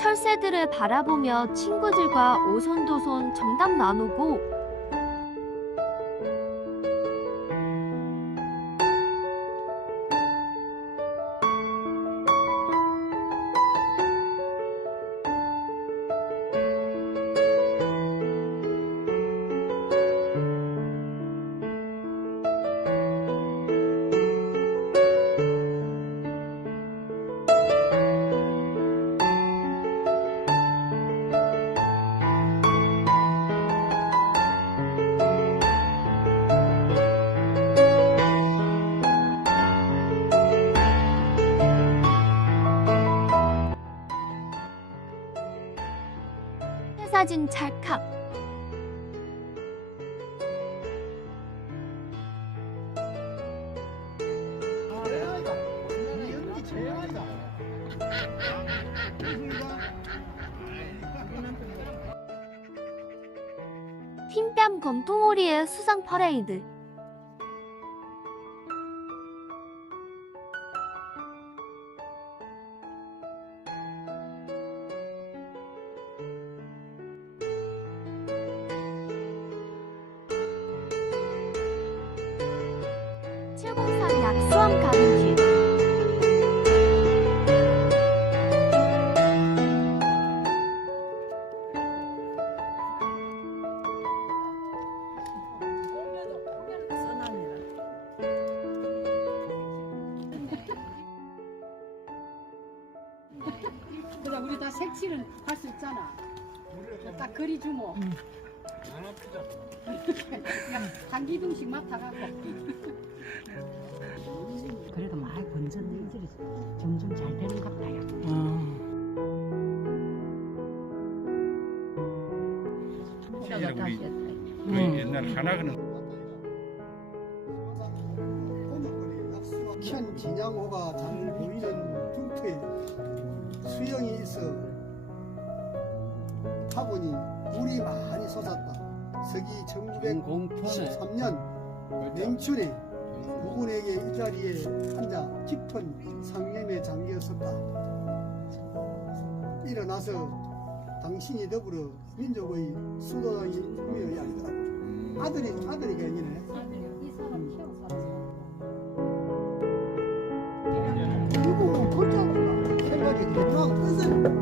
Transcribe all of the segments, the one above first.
철새들을 바라보며 친구들과 오손도손 정답 나누고 사진 찰칵. 흰뺨 검통오리의 수상 퍼레이드. 색칠은 할 수 있잖아. 딱 그리 주모. 한 기둥씩 맡아갖고. 그래도 많이 번졌네 이들이 점점 잘 되는 것 같아요. 이제 우리 음. 우리 옛날 하나그는 현 진양호가 잘 보이는 둥터에 수영이 있어 타보니 물이 많이 솟았다. 서기 1913년 냉춘에 부군에게 이 자리에 앉아 깊은 상념에 잠겼었다. 일어나서 당신이 더불어 민족의 수도당이 꿈이어야 하더라고. 아들이 아들이가 아니네. 이 사람 키워서 이거 골짜구나 생각이 그냥 뜻은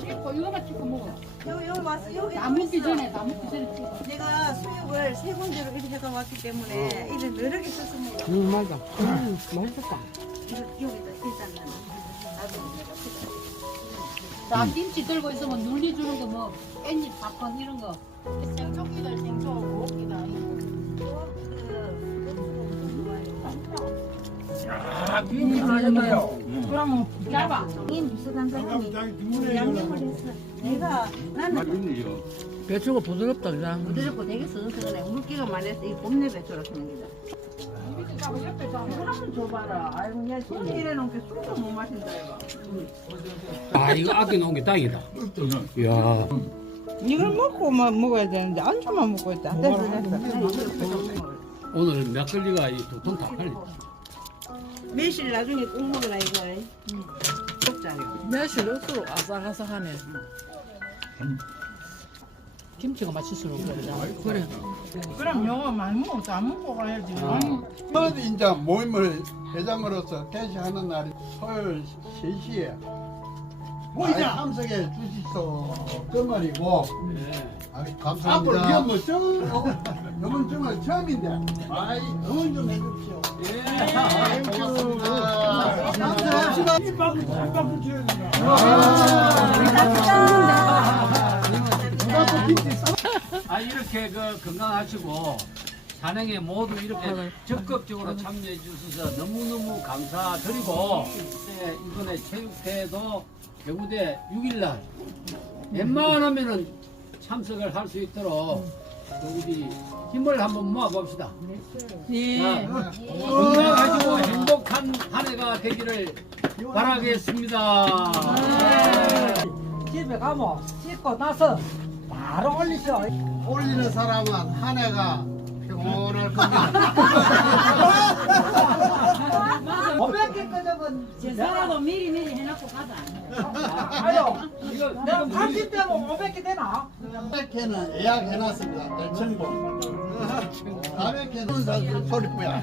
찍고 이거만 찍고 먹어. 요, 요 와서 여기 다 먹기 전에 다 먹기 전에 찍어. 내가 수육을 세 군데로 이렇게 해서 왔기 때문에 이래 여러 개 써서 먹어. 음 맞아. 음 맛있다. 이거 여기다 일단 나는 나도 내가 나 김치 들고 있으면 눌리 주는 거 뭐 깻잎 밥건 이런 거. 생초기다 생초 고기다. 그럼 잡아. 이 무수단 사람이 양념을 했어. 내가 나는 배추가 부드럽다 그냥. 부드럽고 되게 서서하네 물기가 많아서 이 봄내 배추로 생긴다. 한번 줘봐라. 아이고 야 손에 이래 놓은 게 술도 못 마신다 이거. 아 이거 아껴 놓은 게 딱이다. 이야 이걸 먹고 막 먹어야 되는데 안주만 먹고 있다. 됐어 됐어. 오늘 막걸리가 이 두통 다 팔리. 매실 나중에 꼭 먹으라 이거. 먹자요. 매실을수록 아삭아삭하네. 김치가 맛있으면 그래. 그래. 그럼 영어 많이 먹어도 안 먹고 가야지. 어디 이제 모임을 회장으로서 개시하는 날이 토요일 3시에 모이자 참석해 주시소 그 말이고 감 사합니다. 앞으로 이건 뭐 처음 이번 정말 처음인데. 아이 응원 좀 해주십시오. 예. 고맙습니다. 감사합니다. 아 이렇게 그 건강하시고 산행에 모두 이렇게 적극적으로 참여해 주셔서 너무너무 감사드리고 네, 이번에 체육대회도 개구대 6일날. 웬만하면은 참석을 할 수 있도록 우리 힘을 한번 모아봅시다. 네. 건강하시고 행복한 한 해가 되기를 바라겠습니다. 집에 가면 씻고 나서 바로 올리셔. 올리는 사람은 한 해가 평온할 겁니다. 500개 끄적은 제 사라도 미리 미리 해놓고 가자. 아유, 이거 내가 이거 80대면 500개 되나? 400개는 예약해놨습니다. 대청보. 400개는 사실 소리고야.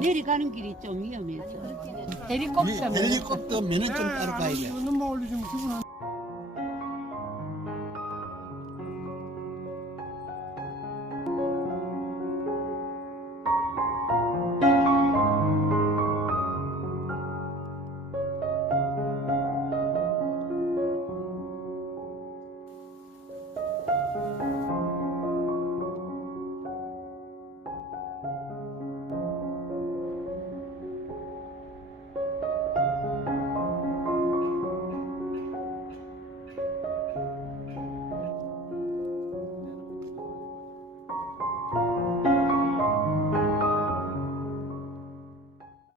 내려가는 길이 좀 위험해서. 헬리콥터 면허증 따러 가야 돼. 얼마 올리시면 기분 안